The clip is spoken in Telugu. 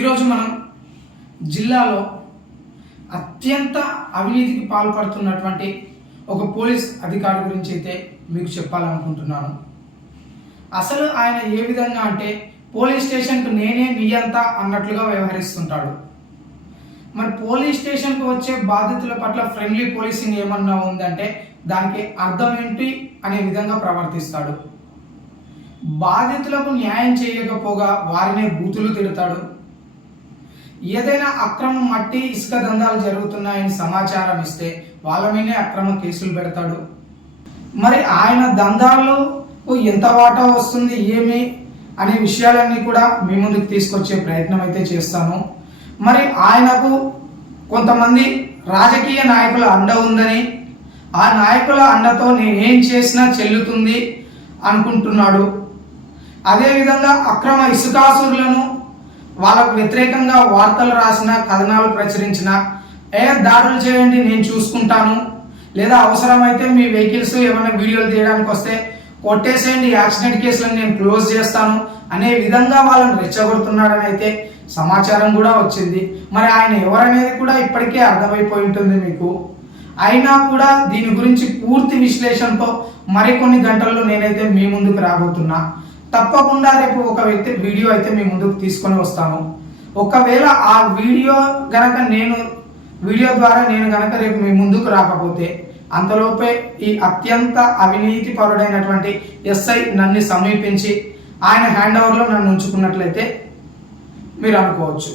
ఈరోజు మనం జిల్లాలో అత్యంత అవినీతికి పాల్పడుతున్నటువంటి ఒక పోలీస్ అధికారి గురించి అయితే మీకు చెప్పాలనుకుంటున్నాను. అసలు ఆయన ఏ విధంగా అంటే పోలీస్ స్టేషన్కు నేనే మీయంతా అన్నట్లుగా వ్యవహరిస్తుంటాడు. మరి పోలీస్ స్టేషన్కు వచ్చే బాధితుల పట్ల ఫ్రెండ్లీ పోలీసింగ్ ఏమన్నా ఉందంటే దానికి అర్థం ఏంటి అనే విధంగా ప్రవర్తిస్తాడు. బాధితులకు న్యాయం చేయకపోగా వారినే బూతులు తిడతాడు. ఏదైనా అక్రమ మట్టి ఇసుక దందాలు జరుగుతున్నాయని సమాచారం ఇస్తే వాళ్ళ మీదే అక్రమ కేసులు పెడతాడు. మరి ఆయన దందాల్లో ఎంత వాటా వస్తుంది ఏమి అనే విషయాలన్నీ కూడా మీ ముందుకు తీసుకొచ్చే ప్రయత్నం అయితే చేస్తాను. మరి ఆయనకు కొంతమంది రాజకీయ నాయకుల అండ ఉందని ఆ నాయకుల అండతో నేనేం చేసినా చెల్లుతుంది అనుకుంటున్నాడు. అదేవిధంగా అక్రమ ఇసుకాసురులను వాళ్ళకు వ్యతిరేకంగా వార్తలు రాసిన కథనాలు ప్రచురించిన ఏ దాడులు చేయండి నేను చూసుకుంటాను. లేదా అవసరమైతే మీ వెహికల్స్ ఏమైనా వీడియోలు తీయడానికి వస్తే కొట్టేసేయండి యాక్సిడెంట్ కేసులను నేను క్లోజ్ చేస్తాను అనే విధంగా వాళ్ళని రెచ్చగొడుతున్నాడని అయితే సమాచారం కూడా వచ్చింది. మరి ఆయన ఎవరనేది కూడా ఇప్పటికే అర్థమైపోయి ఉంటుంది మీకు. అయినా కూడా దీని గురించి పూర్తి విశ్లేషణతో మరికొన్ని గంటల్లో నేనైతే మీ ముందుకు రాబోతున్నా. తప్పకుండా రేపు ఒక వ్యక్తి వీడియో అయితే మీ ముందుకు తీసుకొని వస్తాను. ఒకవేళ ఆ వీడియో గనక నేను వీడియో ద్వారా నేను గనక రేపు మీ ముందుకు రాకపోతే అంతలోపే ఈ అత్యంత అవినీతి పరుడైనటువంటి ఎస్ఐ నన్ను సమీపించి ఆయన హ్యాండ్ ఓవర్లో నన్ను ఉంచుకున్నట్లయితే మీరు అనుకోవచ్చు.